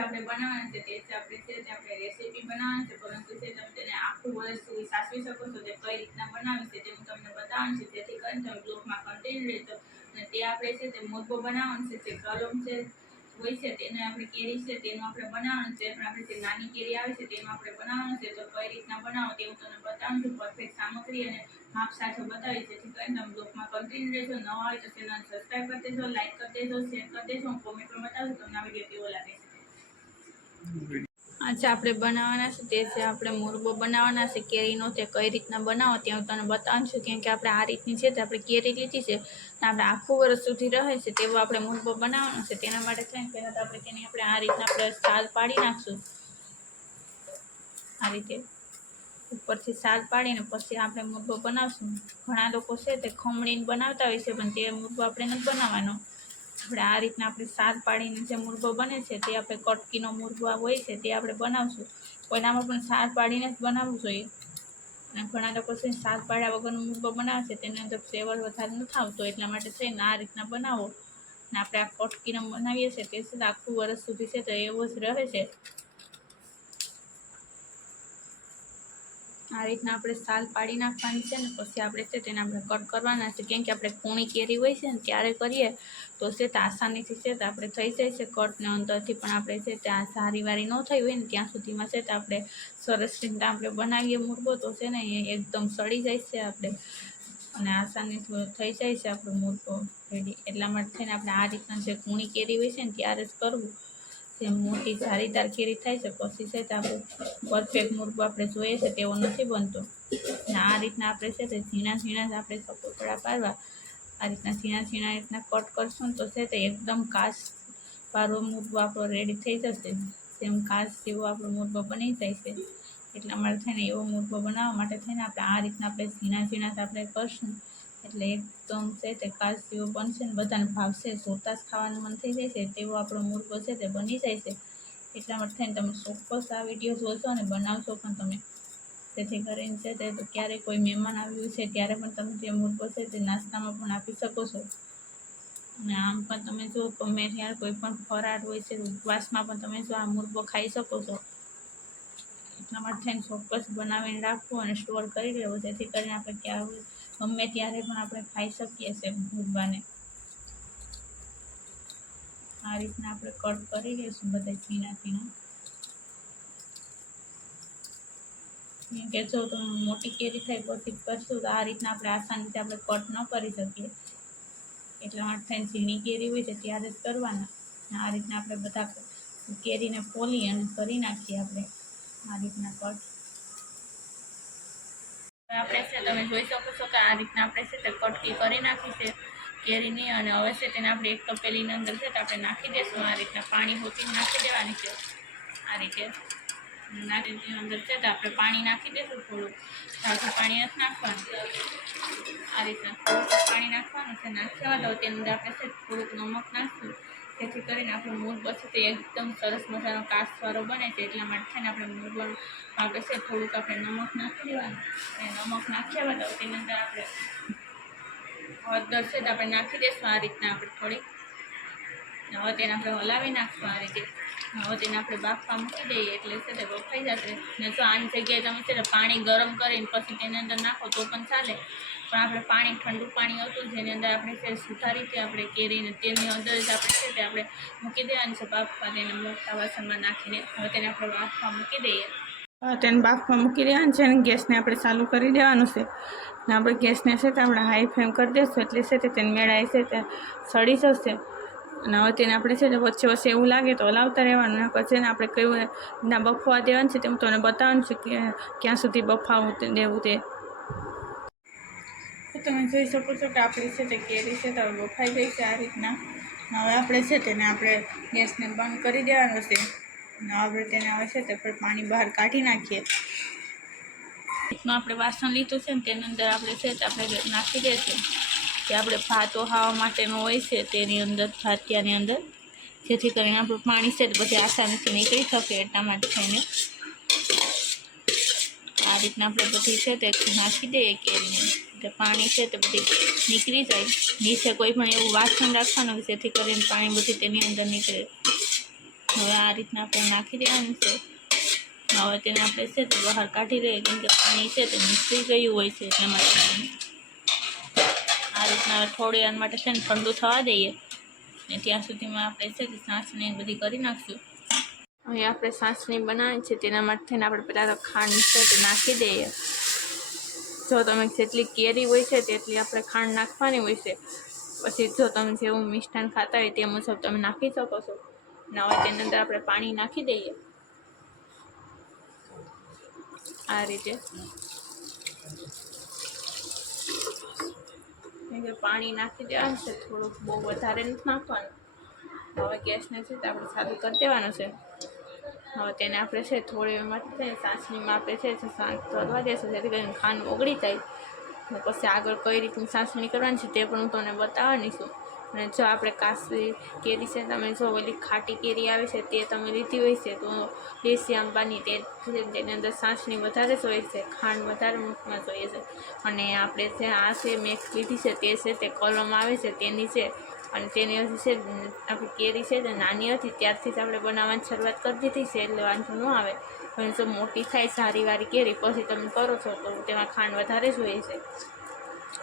ને આપણે બનાવવાનું છે તે છે આપણે છે તે આપણે રેસીપી બનાવવાની છે, પરંતુ છે તમે તેને આખું વર્ષ સુધી સાચવી શકો છો તે કઈ રીતના બનાવી છે તે હું તમને બતાવવાનું છે. જેથી કરીને તમે બ્લોગમાં કન્ટેન્ટ રહેજો અને તે આપણે છે તે મોરબો બનાવવાનું છે. જે કલમ છે, હોય છે તેને આપણે કેરી છે તેનું આપણે બનાવવાનું છે. પણ આપણે જે નાની કેરી આવે છે તેનું આપણે બનાવવાનું છે. તો કઈ રીતના બનાવો તે હું તમને બતાવું છું. પરફેક્ટ સામગ્રી અને માપ સાથે બતાવી જેથી કરીને તમે બ્લોગમાં કન્ટિન્યુ રહેજો નવા હોય તો ચેનલ સબસ્ક્રાઈબ કરી દેજો લાઈક કરી દેજો શેર કરી દેજો. કોમેન્ટમાં બતાવું તમને આ વીડિયો કેવો લાગે છે? આજે આપણે બનાવવાના છે, તે છે આપણે મુરબો બનાવવાના છે, કેરીનો તે કઈ રીતના બનાવો તે હું તને બતાવું છું, કેમ કે આપણે આ રીતની છે તે આપણે કેરી લીધી છે અને આપણે આખું વર્ષ સુધી રહે છે, તેવો આપણે મુરબો બનાવવાનો છે, તેના માટે છે પહેલાં તો આપણે તેની આપણે આ રીતના આપણે સાલ પાડી નાખશું. આ રીતે ઉપરથી સાલ પાડીને પછી આપણે મુરબો બનાવશું. ઘણા લોકો છે તે ખમણીને બનાવતા હોય છે, પણ તે મુરબો આપણે નથી બનાવવાનો. આપણે આ રીતના આપણે સાર પાડીને જે મુરબો બને છે તે આપણે કટકીનો મુરબો હોય છે તે આપણે બનાવશું. કોઈનામાં પણ સાર પાડીને જ બનાવવું જોઈએ. અને ઘણા લોકો છે સાર પાડ્યા વગરનો મુરબો બનાવે છે તેની અંદર ફ્લેવર વધારે નથી આવતો એટલા માટે છે ને આ રીતના બનાવો. અને આપણે આ કટકીનો બનાવીએ છીએ તે છે આખું વર્ષ સુધી છે તો એવો જ રહે છે. આ રીતના આપણે સાલ પાડી નાખવાની છે ને, પછી આપણે છે તેને આપણે કટ કરવાના છે. કેમ કે આપણે કૂણી કેરી હોય છે ને, ત્યારે કરીએ, તો છે તે આસાનીથી છે તે આપણે થઈ જાય છે કટને અંદરથી પણ આપણે છે ત્યાં સારી વારી ન થઈ હોય ને, ત્યાં સુધીમાં છે તે આપણે સરસ રીતના આપણે બનાવીએ મુરબો તો છે ને એ એકદમ સડી જાય છે આપણે. અને આસાનીથી થઈ જાય છે આપણો મુરબો રેડી એટલા માટે થઈને આપણે આ રીતના જે કૂણી કેરી હોય છે ને, ત્યારે જ કરવું. જેમ મોટી સારી કેરી થાય છે, પછી છે તે પરફેક્ટ મુરબો આપણે જોઈએ છે તેવો નથી બનતો. અને આ રીતના આપણે છે તે ઝીણા ઝીણા જ આપણે સપોપડા પાડવા, આ રીતના ઝીણા ઝીણા રીતના કટ કરશું તો છે તે એકદમ કાચ વાળો મુરબો આપણો રેડી થઈ જશે. જેમ કાચ જેવો આપણો મુરબો બની જાય છે. એટલા માટે થઈને એવો મુરબો બનાવવા માટે થઈને આપણે આ રીતના આપણે ઝીણા ઝીણા આપણે કરશું. એટલે એકદમ છે તે કાચ જેવો બનશે ને બધાને ભાવશે જોતા જ ખાવાનું મન થઈ જાય છે, તેવો આપણો મુરબો છે તે બની જાય છે. એટલા માટે થઈને તમે ચોક્કસ આ વીડિયો જોશો અને બનાવશો પણ તમે. જેથી કરીને છે તે ક્યારેય કોઈ મહેમાન આવ્યું છે ત્યારે પણ તમે જે મુરબો છે તે નાસ્તામાં પણ આપી શકો છો. અને આમ પણ તમે જો ગમે ત્યારે કોઈ પણ ફરાળ હોય છે, ઉપવાસમાં પણ તમે જો આ મુરબો ખાઈ શકો છો. એટલા માટે થઈને ચોક્કસ બનાવીને રાખવું અને સ્ટોર કરી લેવો, જેથી કરીને આપણે ક્યારે ગમે ત્યારે પણ આપણે ખાઈ શકીએ છીએ મુરબાને આ રીતના આપણે કટ કરી લઈશું બધા ઝીણા કેમ કે જો મોટી કેરી થાય પછી કરશું તો આ રીતના આપણે આસાનીથી આપણે કટ ન કરી શકીએ. એટલા માટે થઈને ઝીણી કેરી હોય છે ત્યારે જ કરવાના. આ રીતના આપણે બધા કેરીને ફોલી અને કરી નાખીએ આપણે. આ રીતના કટ આપણે છે તમે જોઈ શકો છો કે આ રીતના આપણે છે તે કટકી કરી નાખી છે કેરીની અને હવે છે તેને આપણે એક તપેલીની અંદર છે તો આપણે નાખી દઈશું આ રીતના પાણી હોતી નાખી દેવાની છે. આ રીતે નાખી અંદર છે તો આપણે પાણી નાખી દઈશું થોડું. સાચું પાણી નથી નાખવાનું. આ રીતના પાણી નાખવાનું છે. નાખ્યા તો તેની અંદર આપણે છે થોડુંક નમક નાખશું. જેથી કરીને આપણું મૂળ પછી તે એકદમ સરસ મજાનો કાચવાળો બને છે. એટલા માટે થઈને આપણે મૂળ આપણે છે. થોડુંક આપણે નમક નાખી દેવાનું. અને નમક નાખ્યા બાદ તેની અંદર આપણે હળદર છે આપણે નાખી દઈશું આ રીતના આપણે થોડીક હવે તેને આપણે હલાવી નાખશું. આ રીતે હવે તેને આપણે બાફવા મૂકી દઈએ એટલે છે તે બફાઈ જશે. ને જો આની જગ્યાએ તમે છે પાણી ગરમ કરીને પછી તેની અંદર નાખો તો પણ ચાલે. પણ આપણે પાણી ઠંડુ પાણી હતું જેની અંદર આપણે છે સુધારી છે આપણે કેરીને તેની અંદર જ આપણે છે તે આપણે મૂકી દેવાની છે બાફવા તેને મોટા વાસણમાં નાખીને. હવે તેને આપણે બાફવા મૂકી દઈએ. તેને બાફમાં મૂકી દેવાનું છે અને ગેસને આપણે ચાલુ કરી દેવાનું છે. ને આપણે ગેસને છે તે આપણે હાઈ ફ્લેમ કરી દઈશું એટલે છે તેને મેળાય છે તે સડી જશે. અને હવે તેને આપણે છે ને વચ્ચે વચ્ચે એવું લાગે તો હલાવતા રહેવાનું. ને આપણે કયું ના બફવા દેવાનું છે તે હું તમને બતાવવાનું છે કે ક્યાં સુધી બફાવું દેવું તે. તો તમે જોઈ શકો છો કે આપણી છે તે કેરી છે તો બફાઈ ગઈ છે આ રીતના. હવે આપણે છે તેને આપણે ગેસને બંધ કરી દેવાનું છે. અને આપણે તેને હવે છે તે પાણી બહાર કાઢી નાખીએ. રીતનું આપણે વાસણ લીધું છે ને તેની અંદર આપણે છે તે આપણે નાખી દઈશું. કે આપણે ભાત ઓહાવા માટેનો હોય છે તેની અંદર, ભાતિયાની અંદર. જેથી કરીને આપણું પાણી છે પછી આસાનીથી નીકળી શકે એટલા માટે થઈને આ રીતના આપણે બધી છે તે નાખી દઈએ કેરીને એટલે પાણી છે તે બધી નીકળી જાય. નીચે કોઈ પણ એવું વાસણ રાખવાનું હોય જેથી કરીને પાણી બધી તેની અંદર નીકળે. હવે આ રીતના આપણે નાખી દેવાનું છે. હવે તેને આપણે છે તે બહાર કાઢી લઈએ કેમ કે પાણી છે તે નીકળી ગયું હોય છે તેમાં આ રીતના હવે થોડી વાર માટે છે ને ઠંડુ થવા દઈએ. ને ત્યાં સુધીમાં આપણે છે તે સાસણી બધી કરી નાખશું. અહીં આપણે સાસણી બનાવી છે તેના માટે આપણે પહેલાં તો ખાંડ છે તે નાખી દઈએ. જો તમે જેટલી કેરી હોય છે તેટલી આપણે ખાંડ નાખવાની હોય છે. પછી જો તમે જેવું મિષ્ટાન ખાતા હોય તે મુજબ તમે નાખી શકો છો. ના હોય તેની અંદર આપણે પાણી નાખી દઈએ. આ રીતે. કે પાણી નાખી દેવાનું છે, થોડુંક બહુ વધારે નથી નાખવાનું. હવે ગેસને છે તે આપણે સાદું કરી દેવાનું છે. હવે તેને આપણે છે, થોડી માટે છે ચાસણીમાં આપણે છે સાંજ તોડવા દેશે, જેથી કરીને ખાંડ ઓગળી જાય. પછી આગળ કઈ રીતની સાસણી કરવાની છે તે પણ હું તમને બતાવવાની છું. અને જો આપણે કાશી કેરી છે તમે જો ઓલી ખાટી કેરી આવે છે તે તમે લીધી હોય છે, તો દેશી આંબાની તે તેની અંદર ચાસણી વધારે જોઈએ છે, ખાંડ વધારે મૂકમાં જોઈએ છે. અને આપણે જે આ છે મેક્સ લીધી છે તે છે તે કલમ આવે છે તેની છે. અને તેની હજી છે આપણી કેરી છે તે નાની હતી ત્યારથી જ આપણે બનાવવાની શરૂઆત કરી દીધી છે, એટલે વાંધો ન આવે. પણ જો મોટી થાય સારી વારી કેરી, પછી તમે કરો છો તો તેમાં ખાંડ વધારે જોઈએ છે.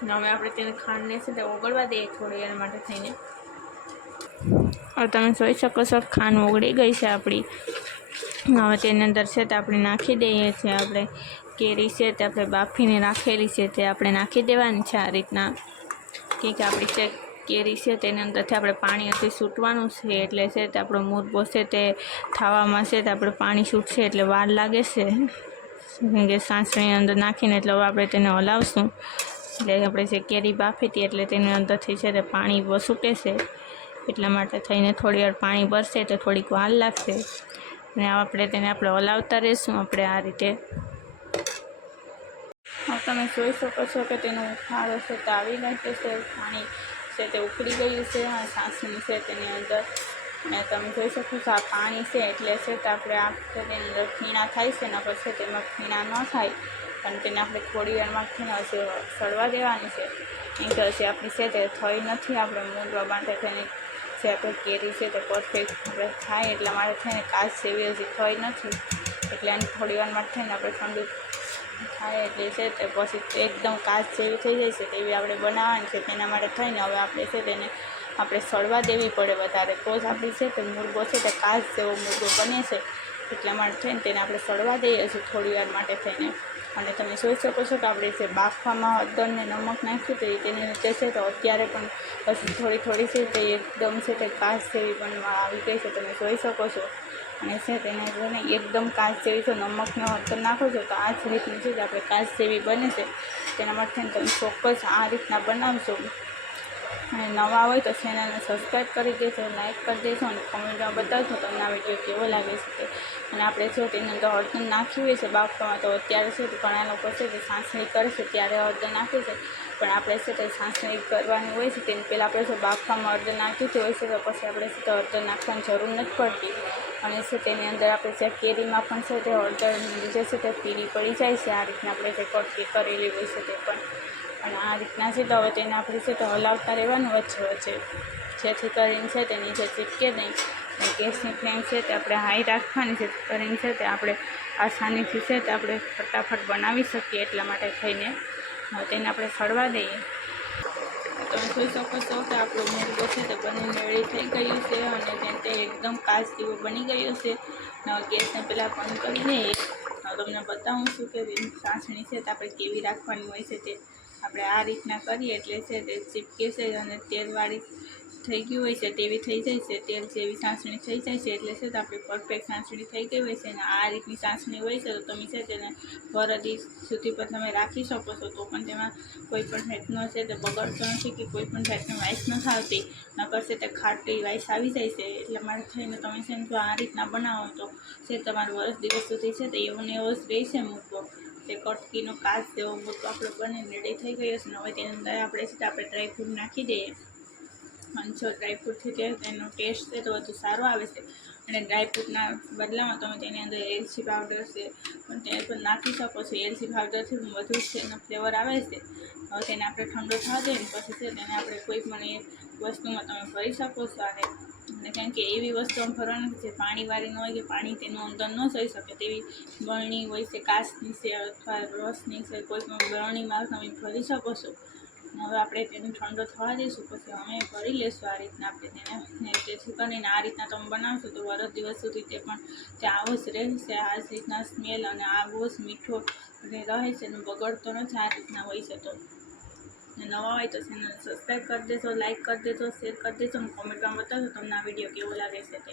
હવે આપણે તેને ખાંડને છે તે ઓગળવા દઈએ થોડી વાર માટે થઈને. હવે તમે જોઈ શકો છો ખાંડ ઓગળી ગઈ છે આપણી. હવે તેની અંદર છે તે આપણે નાખી દઈએ છીએ આપણે. કેરી છે તે આપણે બાફીને રાખેલી છે તે આપણે નાખી દેવાની છે આ રીતના. કે આપણી જે કેરી છે તેની અંદરથી આપણે પાણી હજી છૂટવાનું છે એટલે છે તે આપણો મુરબો છે તે થવામાં છે તે આપણે પાણી છૂટશે એટલે વાર લાગે છે. કે સાસણી અંદર નાખીને એટલે હવે આપણે તેને હલાવશું. એટલે આપણે જે કેરી બાફી હતી એટલે તેની અંદરથી છે તે પાણી છૂટે છે. એટલા માટે થઈને થોડી વાર પાણી ભરશે તો થોડીક વાર લાગશે. અને આપણે તેને આપણે હલાવતા રહીશું, આપણે આ રીતે. તમે જોઈ શકો છો કે તેનો ઉફાળો છે તે આવી ગયો છે. પાણી છે તે ઉકળી ગયું છે અને સાસણી છે તેની અંદર. અને તમે જોઈ શકો છો આ પાણી છે એટલે છે તો આપણે આ તેની અંદર ખીણા થાય છે ને પછી તેમાં ખીણા ન થાય. અને તેને આપણે થોડી વારમાં છે ને સળવા દેવાની છે. એમ તો હજી આપણી છે તે થઈ નથી આપણે મૂળવા માટે થઈને જે આપણે કેરી છે તે પરફેક્ટ આપણે થાય એટલા માટે થઈને કાચ જેવી હજી થઈ નથી. એટલે એને થોડી માટે થઈને આપણે ઠંડુ થાય એટલે છે તે પછી એકદમ કાચ જેવી થઈ જાય છે તેવી આપણે બનાવવાની છે. તેના માટે થઈને હવે આપણે છે તેને આપણે સળવા દેવી પડે વધારે. તો જ આપણી છે તે મુરગો છે તે કાચ જેવો મુરગો બને છે. એટલા માટે થઈને તેને આપણે સળવા દઈએ છીએ થોડી વાર માટે થઈને. અને તમે જોઈ શકો છો કે આપણે જે બાફવામાં હળદરને નમક નાખ્યું તો એ તેની નીચે છે તો અત્યારે પણ પછી થોડી થોડી છે તે એકદમ છે તે કાચ જેવી પણ આવી ગઈ છે, તમે જોઈ શકો છો. અને છે તેને જોઈને એકદમ કાચ જેવી જો નમકને હળદર નાખો છો તો આ જ રીતની છે આપણે કાચ જેવી બને છે. તેના માટે તમે ચોક્કસ આ રીતના બનાવશો અને નવા હોય તો ચેનલને સબસ્ક્રાઈબ કરી દેજો, લાઇક કરી દેજો અને કોમેન્ટમાં બતાવજો તમને આ વીડિયો કેવો લાગે છે તે. અને આપણે જો તેની અંદર હળદર નાખી હોય છે બાફવામાં તો અત્યારે છે તો ઘણા લોકો છે તે સાસણી કરે છે ત્યારે હળદર નાખે છે. પણ આપણે છે તે સાસણી કરવાની હોય છે તેની પહેલાં આપણે જો બાફવામાં હળદર નાખી હોય છે તો પછી આપણે છે તો હળદર નાખવાની જરૂર નથી પડતી. અને છે તેની અંદર આપણે જે કેરીમાં પણ છે તે હળદર જે છે તે પીળી પડી જાય છે, આ રીતના આપણે જે કટકી કરેલી હોય છે તે પણ. અને આ રીતના છે તો હવે તેને આપણે છે તો હલાવતા રહેવાનું વચ્ચે વચ્ચે. જેથી કરીને છે તે નીચે ચીપકે નહીં. ગેસની ફ્લેમ છે તે આપણે હાઈ રાખવાની છે. કરીને છે તે આપણે આસાનીથી છે તે આપણે ફટાફટ બનાવી શકીએ એટલા માટે થઈને. તેને આપણે સળવા દઈએ. તમે જોઈ શકો છો કે આપણો મુરગો છે તે બની રેડી થઈ ગયું છે અને તેને તે એકદમ કાચ જેવું બની ગયું છે. ગેસને પહેલાં બંધ કરી દઈએ. તમને બતાવું છું કે ચાસણી છે તે આપણે કેવી રાખવાની હોય છે તે. આપણે આ રીતના કરીએ એટલે છે તે ચીપકે છે અને તેલવાળી થઈ ગયું હોય છે તેવી થઈ જાય છે. તેલ જેવી સાસણી થઈ જાય છે એટલે છે તો આપણી પરફેક્ટ સાસણી થઈ ગઈ હોય છે અને આ રીતની સાસણી હોય છે તો તમે છે તેને વરદી સુધી પર તમે રાખી શકો છો. તો પણ તેમાં કોઈ પણ જાતનો છે, તે બગડતો નથી કે કોઈ પણ જાતની વાઇસ નથી આવતી નકર છે તે ખાટી વાઇસ આવી જાય છે. એટલે મારે થઈને તમે છે ને જો આ રીતના બનાવો તો છે તમારું વર્ષ દિવસ સુધી છે તો એવો ને એવો જ રહેશે મૂકો તે કટકીનો કાચ જેવો મૂકો આપણો બને રેડી થઈ ગયો છે હવે તેની અંદર આપણે છે આપણે ડ્રાયફ્રૂટ નાખી દઈએ. અને જો ડ્રાયફ્રૂટથી તેનો ટેસ્ટ છે તો વધુ સારો આવે છે. અને ડ્રાયફ્રૂટના બદલામાં તમે તેની અંદર એલચી પાવડર છે, પણ તે પણ નાખી શકો છો. એલચી પાવડરથી વધુ છે એનો ફ્લેવર આવે છે. હવે તેને આપણે ઠંડો થવા દઈએ ને પછી છે તેને આપણે કોઈ પણ એ વસ્તુમાં તમે ભરી શકો છો અને અને કારણ કે એવી વસ્તુ આમ ભરવાની જે પાણીવાળી ન હોય કે પાણી તેનું અંદર ન જઈ શકે, તેવી બરણી હોય છે, કાચની છે અથવા રસની છે, કોઈ પણ બરણીમાં તમે ભરી શકો છો. હવે આપણે તેને ઠંડો થવા દઈશું, પછી અમે ભરી લઈશું આ રીતના આપણે તેને. જેથી કરીને આ રીતના તમે બનાવશો તો વરસ દિવસ સુધી તે પણ તે આવો જ રહેશે. આ રીતના સ્મેલ અને આવો જ મીઠો રહે છે અને બગડતો નથી, આ રીતના હોય છે તો. નવા હોય તો ચેનલ સબસ્ક્રાઈબ કરી દેજો લાઇક કરી દેજો શેર કરી દેજો અને કોમેન્ટમાં બતાવજો તમને આ વીડિયો કેવો લાગે છે તે.